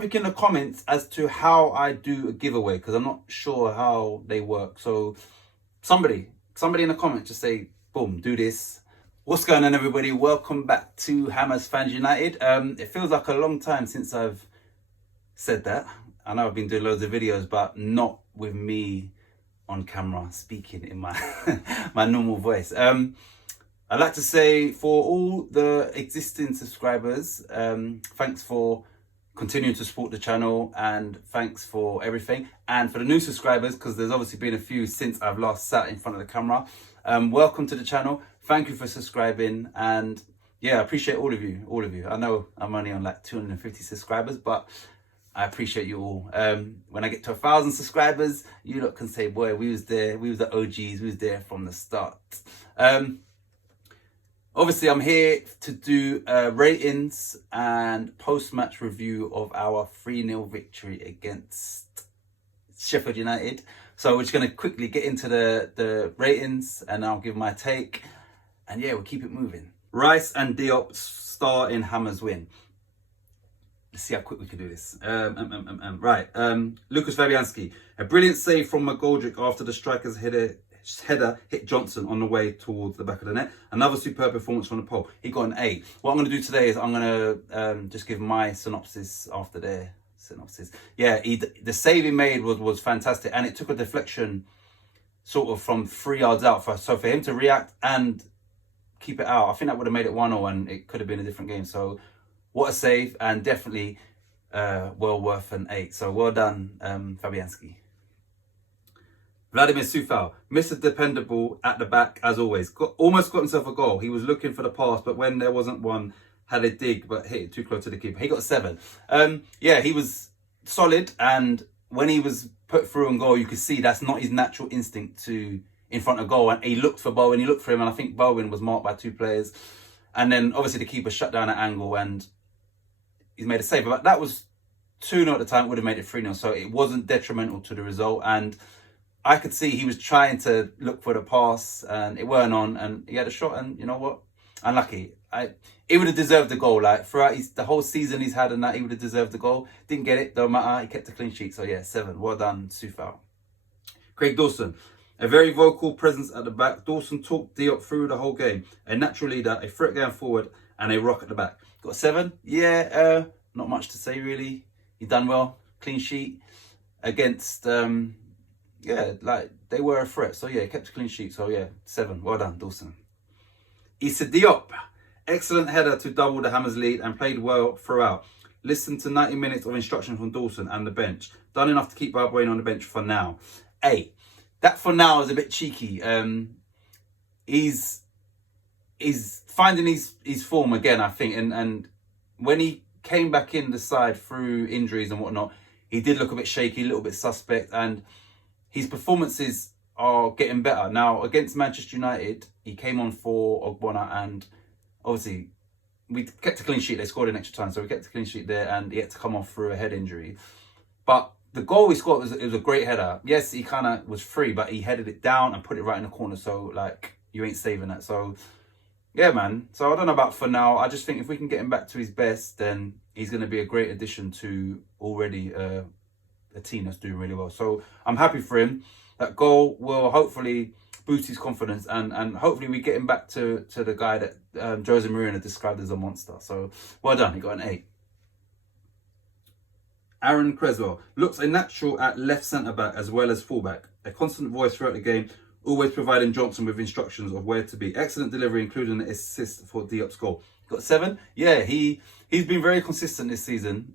Quick in the comments as to how I do a giveaway, because I'm not sure how they work. So somebody in the comments just say, boom, do this. What's going on, everybody? Welcome back to Hammers Fans United. It feels like a long time since I've said that. I know I've been doing loads of videos, but not with me on camera speaking in my my normal voice. I'd like to say, for all the existing subscribers, thanks for continuing to support the channel, and thanks for everything. And for the new subscribers, because there's obviously been a few since I've last sat in front of the camera, welcome to the channel. Thank you for subscribing, and yeah, I appreciate all of you. I know I'm only on like 250 subscribers, but I appreciate you all. When I get to 1,000 subscribers, you lot can say, boy, we was there, we was the OGs, we was there from the start. Obviously, I'm here to do ratings and post-match review of our 3-0 victory against Sheff United. So we're just going to quickly get into the ratings, and I'll give my take. And yeah, we'll keep it moving. Rice and Diop star in Hammers win. Let's see how quick we can do this. Right. Lucas Fabianski. A brilliant save from McGoldrick after the striker's header hit Johnson on the way towards the back of the net. Another superb performance from the pole. He got an A. What I'm going to do today is I'm going to just give my synopsis after their synopsis. Yeah, the save he made was fantastic, and it took a deflection sort of from 3 yards out. So for him to react and keep it out, I think that would have made it 1-0, and it could have been a different game. So what a save, and definitely well worth an 8. So well done, Fabianski. Vladimir Sufal, Mr. Dependable at the back as always. Almost got himself a goal. He was looking for the pass, but when there wasn't one, had a dig, but hit it too close to the keeper. He got 7. Yeah, he was solid, and when he was put through and goal, you could see that's not his natural instinct to in front of goal. And he looked for Bowen, he looked for him, and I think Bowen was marked by 2 players. And then obviously the keeper shut down at angle, and he's made a save. But that was 2-0 at the time, would have made it 3-0. So it wasn't detrimental to the result. And I could see he was trying to look for the pass, and it weren't on, and he had a shot, and you know what? Unlucky. He would have deserved the goal. Like throughout the whole season he's had, and that he would have deserved the goal. Didn't get it, don't matter. He kept a clean sheet. So yeah, 7. Well done, Sufal. Craig Dawson. A very vocal presence at the back. Dawson talked Diop through the whole game. A natural leader, a threat going forward, and a rock at the back. Got 7. Yeah, not much to say really. He done well. Clean sheet against. Yeah, like they were a threat. So yeah, kept a clean sheet. So yeah, 7. Well done, Dawson. Issa Diop. Excellent header to double the Hammers lead, and played well throughout. Listened to 90 minutes of instruction from Dawson and the bench. Done enough to keep Balbuena on the bench for now. 8. That for now is a bit cheeky. He's finding his form again, I think. And when he came back in the side through injuries and whatnot, he did look a bit shaky, a little bit suspect. And his performances are getting better. Now, against Manchester United, he came on for Ogbonna, and obviously we kept a clean sheet. They scored an extra time, so we kept a clean sheet there, and he had to come off through a head injury. But the goal he scored was a great header. Yes, he kind of was free, but he headed it down and put it right in the corner. So, like, you ain't saving that. So, yeah, man. So, I don't know about for now. I just think if we can get him back to his best, then he's going to be a great addition to already a team that's doing really well. So, I'm happy for him. That goal will hopefully boost his confidence, and hopefully we get him back to the guy that Jose Mourinho described as a monster. So, well done. He got an 8. Aaron Creswell looks a natural at left centre-back as well as full-back. A constant voice throughout the game, always providing Johnson with instructions of where to be. Excellent delivery, including an assist for Diop's goal. Got 7? Yeah, he's been very consistent this season.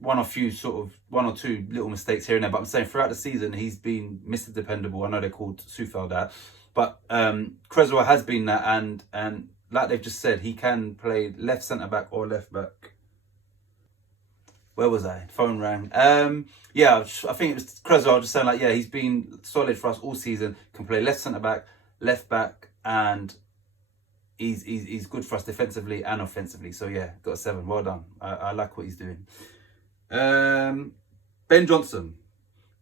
One or two little mistakes here and there, but I'm saying throughout the season he's been Mr. Dependable. I know they called Sufal that, but Creswell has been that, and like they've just said, he can play left centre-back or left-back. Where was I? Phone rang. Yeah, I think it was Creswell just saying, like, yeah, he's been solid for us all season. Can play left centre back, left back, and he's good for us defensively and offensively. So yeah, got a 7. Well done. I like what he's doing. Ben Johnson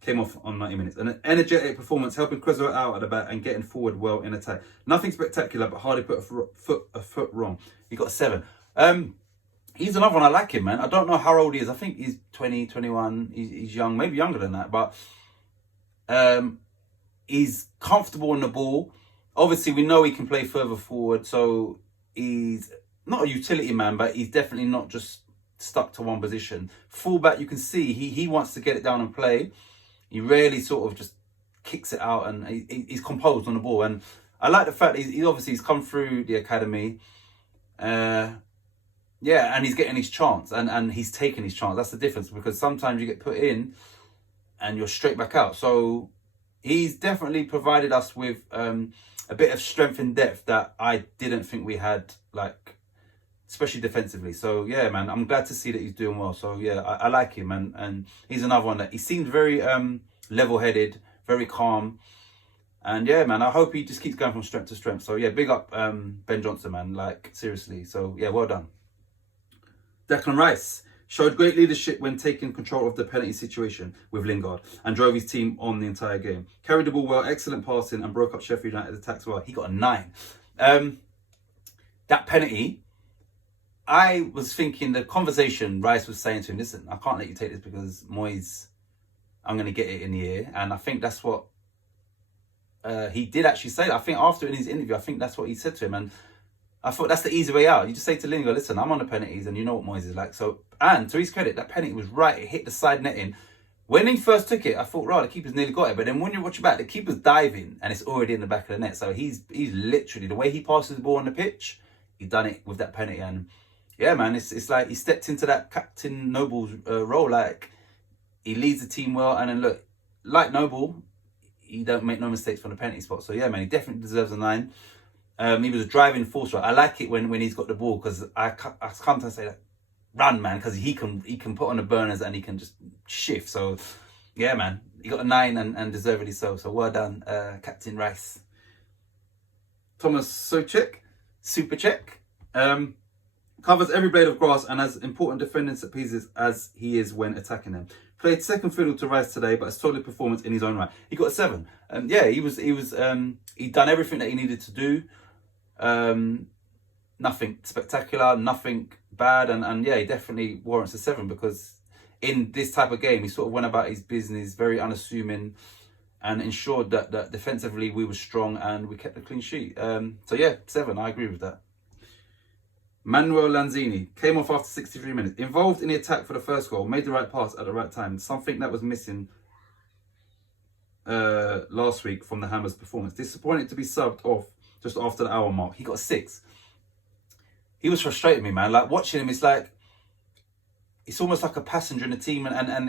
came off on 90 minutes. An energetic performance, helping Creswell out at the back and getting forward well in attack. Nothing spectacular, but hardly put a foot wrong. He got a 7. he's another one. I like him, man. I don't know how old he is. I think he's 20, 21. He's young, maybe younger than that. But he's comfortable on the ball. Obviously, we know he can play further forward. So he's not a utility man, but he's definitely not just stuck to one position. Fullback, you can see he wants to get it down and play. He rarely sort of just kicks it out, and he's composed on the ball. And I like the fact that he's come through the academy. Yeah, and he's getting his chance, and he's taking his chance. That's the difference, because sometimes you get put in and you're straight back out. So he's definitely provided us with a bit of strength and depth that I didn't think we had, like, especially defensively. So yeah, man, I'm glad to see that he's doing well. So yeah, I like him, and he's another one that he seems very level-headed, very calm. And yeah, man, I hope he just keeps going from strength to strength. So yeah, big up Ben Johnson, man, like, seriously. So yeah, well done. Declan Rice showed great leadership when taking control of the penalty situation with Lingard and drove his team on the entire game. Carried the ball well, excellent passing, and broke up Sheff Utd attacks well. He got a 9. That penalty, I was thinking the conversation Rice was saying to him, listen, I can't let you take this because Moyes, I'm going to get it in the ear. And I think that's what he did actually say. I think after in his interview, I think that's what he said to him. And I thought that's the easy way out. You just say to Lingard, listen, I'm on the penalties, and you know what Moyes is like. So, and to his credit, that penalty was right. It hit the side netting. When he first took it, I thought, right, the keeper's nearly got it. But then when you watch it back, the keeper's diving, and it's already in the back of the net. So he's literally, the way he passes the ball on the pitch, he done it with that penalty. And yeah, man, it's like he stepped into that Captain Noble's role. Like, he leads the team well. And then look, like Noble, he don't make no mistakes from the penalty spot. So yeah, man, he definitely deserves a 9. He was a driving force. Right? I like it when he's got the ball, because I sometimes say that, run, man, because he can put on the burners and he can just shift. So yeah, man, he got a 9 and deservedly so. So well done, Captain Rice. Thomas Souček, super check. Covers every blade of grass and has important defending set pieces as he is when attacking them. Played second fiddle to Rice today, but a solid performance in his own right. He got a 7. Yeah, he'd done everything that he needed to do. Nothing spectacular, nothing bad, and yeah, he definitely warrants a 7, because in this type of game, he sort of went about his business very unassuming and ensured that defensively we were strong and we kept a clean sheet. So yeah, 7, I agree with that. Manuel Lanzini came off after 63 minutes. Involved in the attack for the first goal, made the right pass at the right time. Something that was missing last week from the Hammers' performance. Disappointed to be subbed off just after the hour mark. He got a 6. He was frustrating me, man. Like, watching him, it's almost like a passenger in the team, and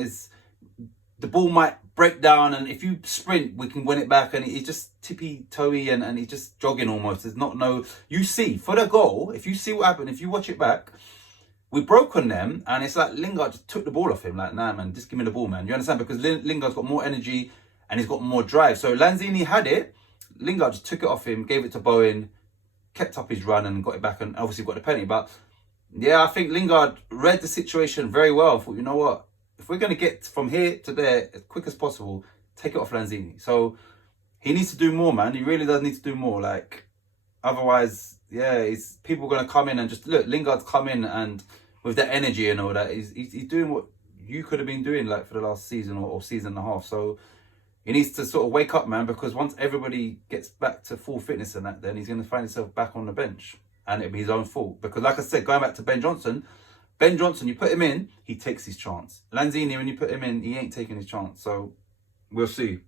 the ball might break down, and if you sprint, we can win it back, and he's just tippy-toey, and he's just jogging almost. There's no... You see, for the goal, if you see what happened, if you watch it back, we broke on them, and it's like Lingard just took the ball off him. Like, nah, man, just give me the ball, man. You understand? Because Lingard's got more energy, and he's got more drive. So Lanzini had it, Lingard just took it off him, gave it to Bowen, kept up his run and got it back, and obviously got the penalty. But yeah, I think Lingard read the situation very well. Thought, you know what, if we're going to get from here to there as quick as possible, take it off Lanzini. So he needs to do more, man. He really does need to do more. Like, otherwise, yeah, people are going to come in and just look. Lingard's come in, and with that energy and all that, he's doing what you could have been doing, like, for the last season or season and a half. So he needs to sort of wake up, man, because once everybody gets back to full fitness and that, then he's going to find himself back on the bench, and it'll be his own fault. Because like I said, going back to Ben Johnson, you put him in, he takes his chance. Lanzini, when you put him in, he ain't taking his chance. So we'll see.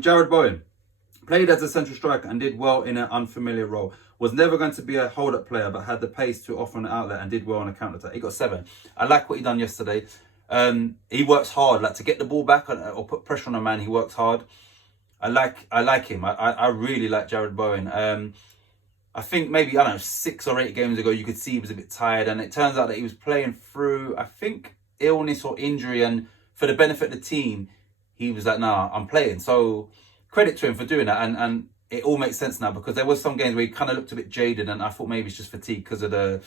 Jared Bowen played as a central striker and did well in an unfamiliar role. Was never going to be a hold-up player, but had the pace to offer an outlet and did well on a counter-attack. He got 7. I like what he done yesterday. He works hard, like, to get the ball back or put pressure on a man. He works hard. I like him. I really like Jared Bowen. I think maybe, I don't know, 6 or 8 games ago, you could see he was a bit tired, and it turns out that he was playing through, I think, illness or injury, and for the benefit of the team, he was like, nah, I'm playing. So credit to him for doing that, and it all makes sense now, because there was some games where he kind of looked a bit jaded, and I thought maybe it's just fatigue because of the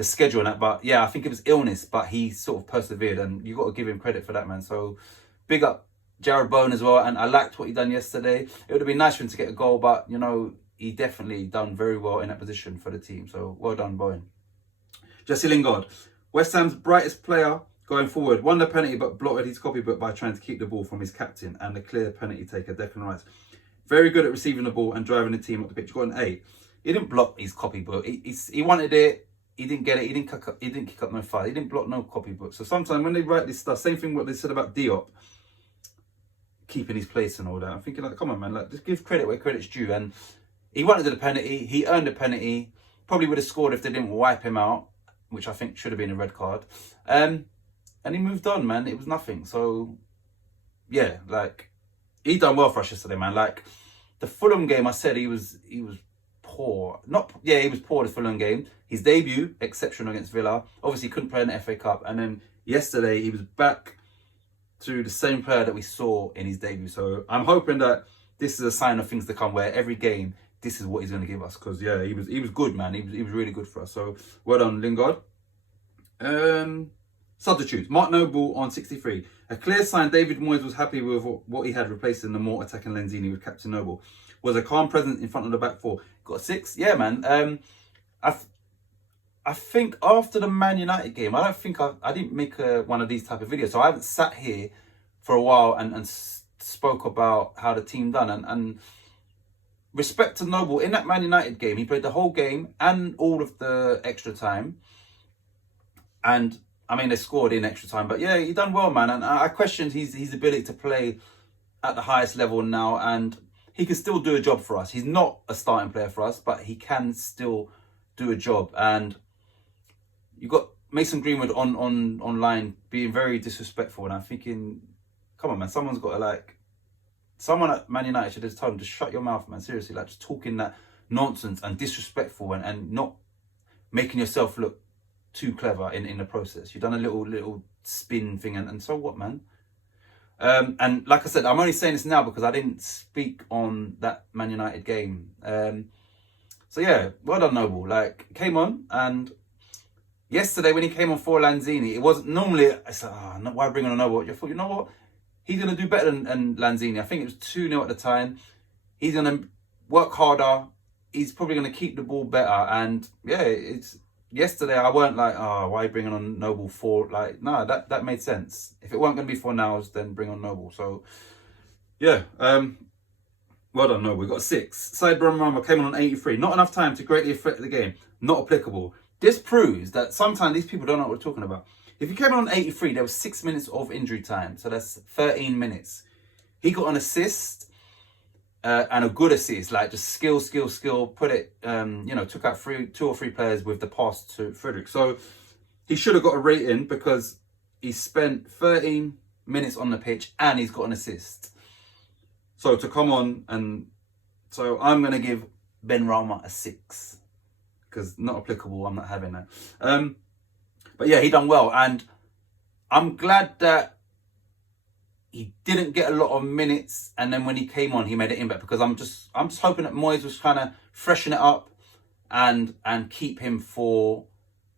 schedule and that. But yeah, I think it was illness, but he sort of persevered, and you got to give him credit for that, man. So big up Jared Bowen as well, and I liked what he done yesterday. It would have been nice for him to get a goal, but you know, he definitely done very well in that position for the team. So well done, Bowen. Jesse Lingard West Ham's brightest player going forward won the penalty but blotted his copybook by trying to keep the ball from his captain and the clear penalty taker, Declan Rice. Very good at receiving the ball and driving the team up the pitch. Got an 8. He didn't block his copybook. He wanted it. He didn't get it. He didn't kick up no fight. He didn't block no copybook. So sometimes when they write this stuff, same thing what they said about Diop, keeping his place and all that. I'm thinking like, come on, man, like just give credit where credit's due. And he wanted the penalty. He earned the penalty. Probably would have scored if they didn't wipe him out, which I think should have been a red card. And he moved on, man. It was nothing. So yeah, like he done well for us yesterday, man. Like the Fulham game, I said he was poor. He was poor the Fulham game. His debut, exceptional against Villa. Obviously, he couldn't play in the FA Cup. And then yesterday, he was back to the same player that we saw in his debut. So I'm hoping that this is a sign of things to come, where every game, this is what he's going to give us. Because, yeah, he was good, man. He was really good for us. So, well done, Lingard. Substitutes. Mark Noble on 63. A clear sign David Moyes was happy with what he had, replacing the more attacking Lanzini with Captain Noble. Was a calm presence in front of the back four. Got a 6? Yeah, man. I think after the Man United game, I don't think I didn't make one of these type of videos. So I haven't sat here for a while and spoke about how the team done. And respect to Noble, in that Man United game, he played the whole game and all of the extra time. And I mean, they scored in extra time. But yeah, he done well, man. And I questioned his ability to play at the highest level now. And he can still do a job for us. He's not a starting player for us, but he can still do a job. And you got Mason Greenwood online being very disrespectful, and I'm thinking, come on, man, someone's got to someone at Man United should have told him to shut your mouth, man. Seriously, just talking that nonsense and disrespectful and not making yourself look too clever in the process. You've done a little spin thing, and so what, man? And like I said, I'm only saying this now because I didn't speak on that Man United game. So yeah, well done, Noble. Came on, and yesterday when he came on for Lanzini, it wasn't normally. It's like, why bring on Noble? I thought, you know what? He's going to do better than Lanzini. I think it was 2-0 at the time. He's going to work harder. He's probably going to keep the ball better. And yeah, yesterday I weren't like, why are you bringing on Noble for? No, that made sense. If it weren't going to be for Nows, then bring on Noble. So yeah, well done, Noble. We got a 6. Said Brahma came on 83. Not enough time to greatly affect the game. Not applicable. This proves that sometimes these people don't know what we're talking about. If he came on 83, there was 6 minutes of injury time. So that's 13 minutes. He got an assist and a good assist. Just skill. Put it, took out 2 or 3 players with the pass to Frederick. So he should have got a rating because he spent 13 minutes on the pitch and he's got an assist. So to come on so I'm going to give Ben Rama a 6. Because not applicable, I'm not having that. But yeah, he done well. And I'm glad that he didn't get a lot of minutes. And then when he came on, he made an impact. Because I'm just hoping that Moyes was trying to freshen it up and keep him for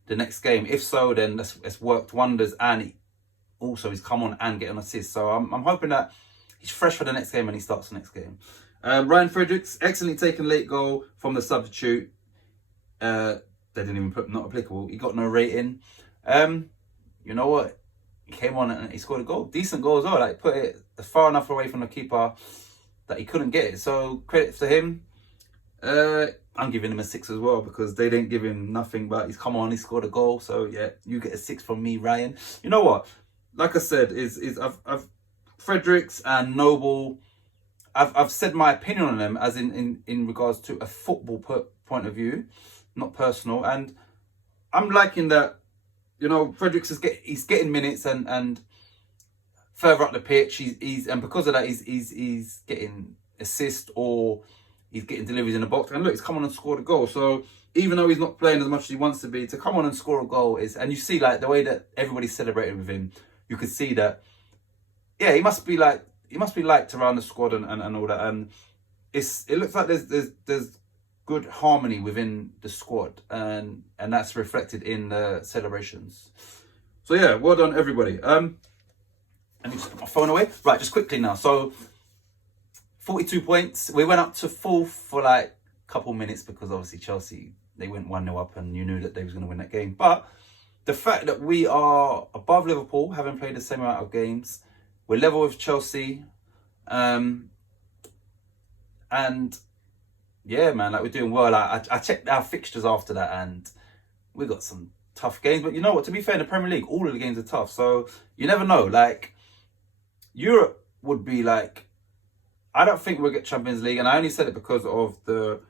the next game. If so, then it's worked wonders. And he's come on and get an assist. So I'm hoping that he's fresh for the next game and he starts the next game. Ryan Fredericks, excellently taken late goal from the substitute. They didn't even put not applicable. He got no rating. You know what? He came on and he scored a goal. Decent goal as well. Put it far enough away from the keeper that he couldn't get it. So credit to him. I'm giving him a 6 as well because they didn't give him nothing, but he's come on, he scored a goal. So yeah, you get a 6 from me, Ryan. You know what? Like I said, I've Fredericks and Noble. I've said my opinion on them as in regards to a football point of view, not personal. And I'm liking that, Fredericks he's getting minutes and further up the pitch. He's and because of that, he's getting assists or he's getting deliveries in the box. And look, he's come on and scored a goal. So even though he's not playing as much as he wants to be, to come on and score a goal is, and you see the way that everybody's celebrating with him, you could see that, yeah, he must be liked around the squad and all that. And it looks like there's good harmony within the squad, and that's reflected in the celebrations. So yeah, well done everybody. Let me just put my phone away. Right, just quickly now. So 42 points. We went up to 4th for a couple minutes because obviously Chelsea, they went 1-0 up and you knew that they was going to win that game. But the fact that we are above Liverpool, having played the same amount of games, we're level with Chelsea, and yeah, man, like we're doing well. I checked our fixtures after that, and we got some tough games. But you know what? To be fair, in the Premier League, all of the games are tough. So you never know. Like Europe would be like, I don't think we'll get Champions League, and I only said it because of the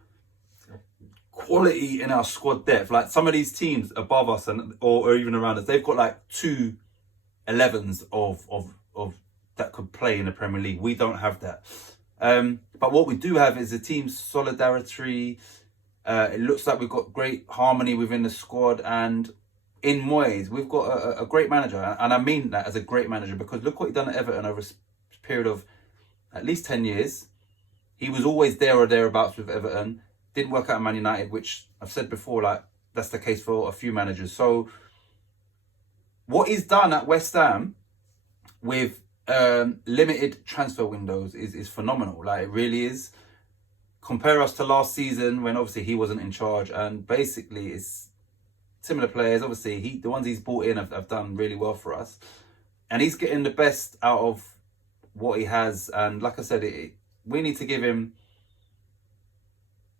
quality in our squad depth. Like some of these teams above us or even around us, they've got like 2 11s of that could play in the Premier League. We don't have that. But what we do have is a team solidarity. It looks like we've got great harmony within the squad, and in Moyes, we've got a great manager, and I mean that as a great manager, because look what he done at Everton over a period of at least 10 years. He was always there or thereabouts with Everton. Didn't work out at Man United, which I've said before, like that's the case for a few managers. So what he's done at West Ham with limited transfer windows is phenomenal. Like it really is. Compare us to last season when obviously he wasn't in charge, and basically it's similar players. Obviously the ones he's brought in have done really well for us, and he's getting the best out of what he has. And like I said, we need to give him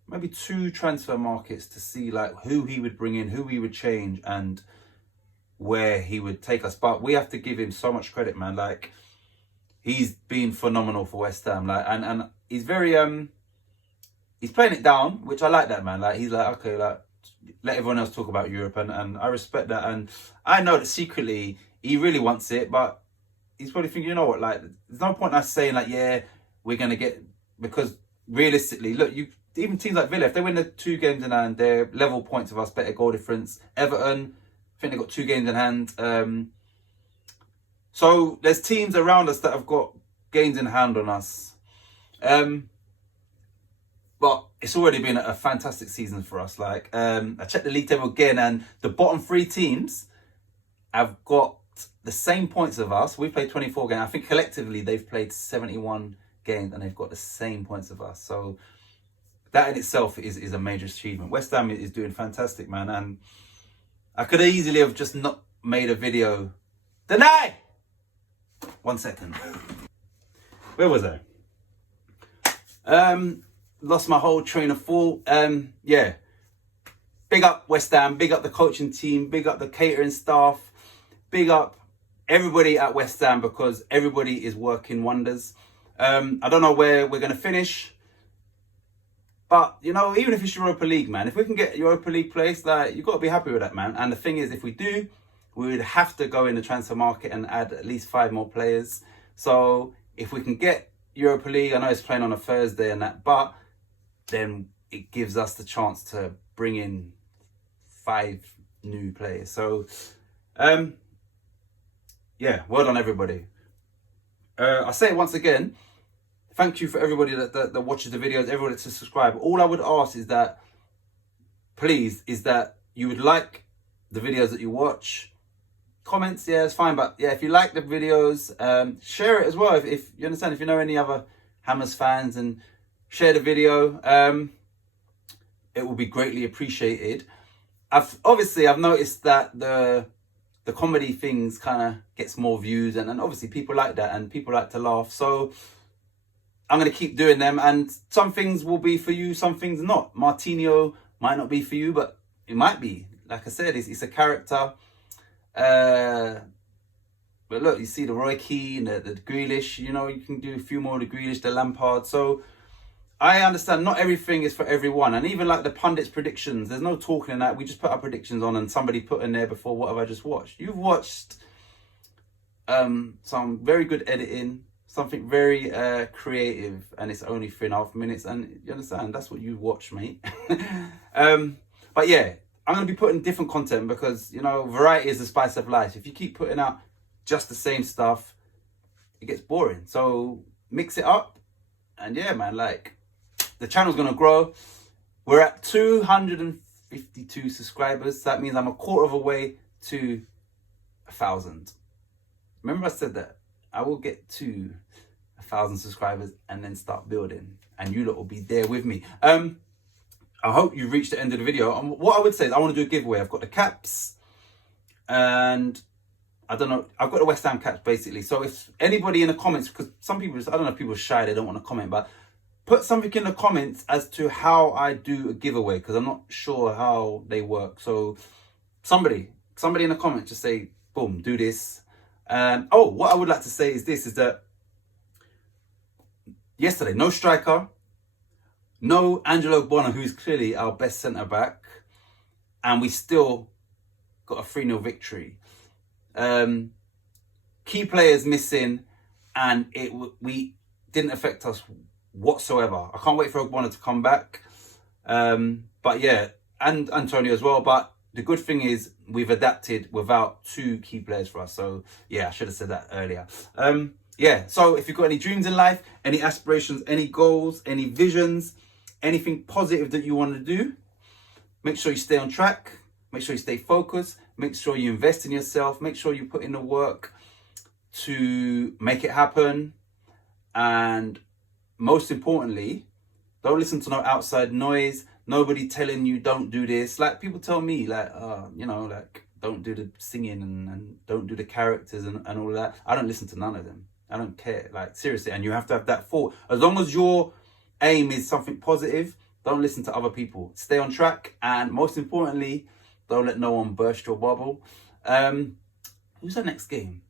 maybe 2 transfer markets to see like who he would bring in, who he would change, and where he would take us. But we have to give him so much credit, man. Like he's been phenomenal for West Ham. Like and he's very he's playing it down, which I like that, man. Like he's like, okay, like let everyone else talk about Europe, and I respect that. And I know that secretly he really wants it, but he's probably thinking, you know what, like there's no point in us saying like, yeah, we're gonna get, because realistically, look, even teams like Villa, if they win the 2 games in hand, they're level points of us, better goal difference. Everton, I think they've got 2 games in hand. So there's teams around us that have got games in hand on us. But it's already been a fantastic season for us. Like I checked the league table again, and the bottom 3 teams have got the same points of us. We've played 24 games. I think collectively they've played 71 games, and they've got the same points of us. So that in itself is a major achievement. West Ham is doing fantastic, man. And I could easily have just not made a video. Deny! 1 second. Where was I? Lost my whole train of thought. Yeah. Big up West Ham, big up the coaching team, big up the catering staff, big up everybody at West Ham, because everybody is working wonders. I don't know where we're going to finish, but you know, even if it's Europa League, man, if we can get Europa League place, like you've got to be happy with that, man. And the thing is, if we do, we would have to go in the transfer market and add at least 5 more players. So if we can get Europa League, I know it's playing on a Thursday and that, but then it gives us the chance to bring in 5 new players. So, yeah, well done, everybody. I say it once again, thank you for everybody that watches the videos, everybody to subscribe. All I would ask is that, please, is that you would like the videos that you watch. Comments, yeah, it's fine, but yeah, if you like the videos, share it as well. If you understand, if you know any other Hammers fans, and share the video. It will be greatly appreciated. I've noticed that the comedy things kind of gets more views, and obviously people like that, and people like to laugh. So I'm going to keep doing them, and some things will be for you, some things not. Martinho might not be for you, but it might be. Like I said, it's a character. But look, you see the Roy Keane, the Grealish, you know, you can do a few more of the Grealish, the Lampard. So I understand not everything is for everyone. And even like the pundits' predictions, there's no talking in that. We just put our predictions on, and somebody put in there before, what have I just watched? You've watched some very good editing, something very creative, and it's only 3.5 minutes. And you understand, that's what you watch, mate. But yeah, I'm going to be putting different content, because, you know, variety is the spice of life. If you keep putting out just the same stuff, it gets boring. So mix it up. And yeah, man, like, the channel's going to grow. We're at 252 subscribers. So that means I'm a quarter of a way to 1,000. Remember I said that? I will get to 1,000 subscribers and then start building. And you lot will be there with me. I hope you've reached the end of the video. What I would say is I want to do a giveaway. I've got the caps. And I don't know, I've got the West Ham caps basically. So if anybody in the comments, because some people, I don't know if people are shy, they don't want to comment, but put something in the comments as to how I do a giveaway, because I'm not sure how they work. So somebody in the comments just say, boom, do this. Oh, what I would like to say is this, is that yesterday, no striker, no Angelo Bonner, who's clearly our best centre-back, and we still got a 3-0 victory. Key players missing, and we didn't affect us whatsoever. I can't wait for Bonner to come back. But yeah, and Antonio as well. But the good thing is we've adapted without 2 key players for us. So yeah, I should have said that earlier. Yeah, so if you've got any dreams in life, any aspirations, any goals, any visions, anything positive that you want to do, make sure you stay on track. Make sure you stay focused. Make sure you invest in yourself. Make sure you put in the work to make it happen. And most importantly, don't listen to no outside noise. Nobody telling you don't do this. Like people tell me, like, you know, like don't do the singing and don't do the characters and all of that. I don't listen to none of them. I don't care. Like seriously, and you have to have that thought. As long as your aim is something positive, don't listen to other people. Stay on track, and most importantly, don't let no one burst your bubble. Who's our next game?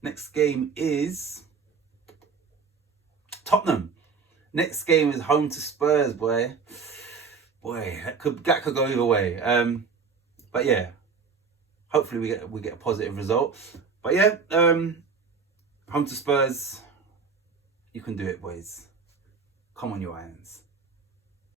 Next game is Tottenham. Next game is home to Spurs, boy. That could go either way. But yeah, hopefully we get a positive result. But yeah, home to Spurs. You can do it, boys. Come on, your irons.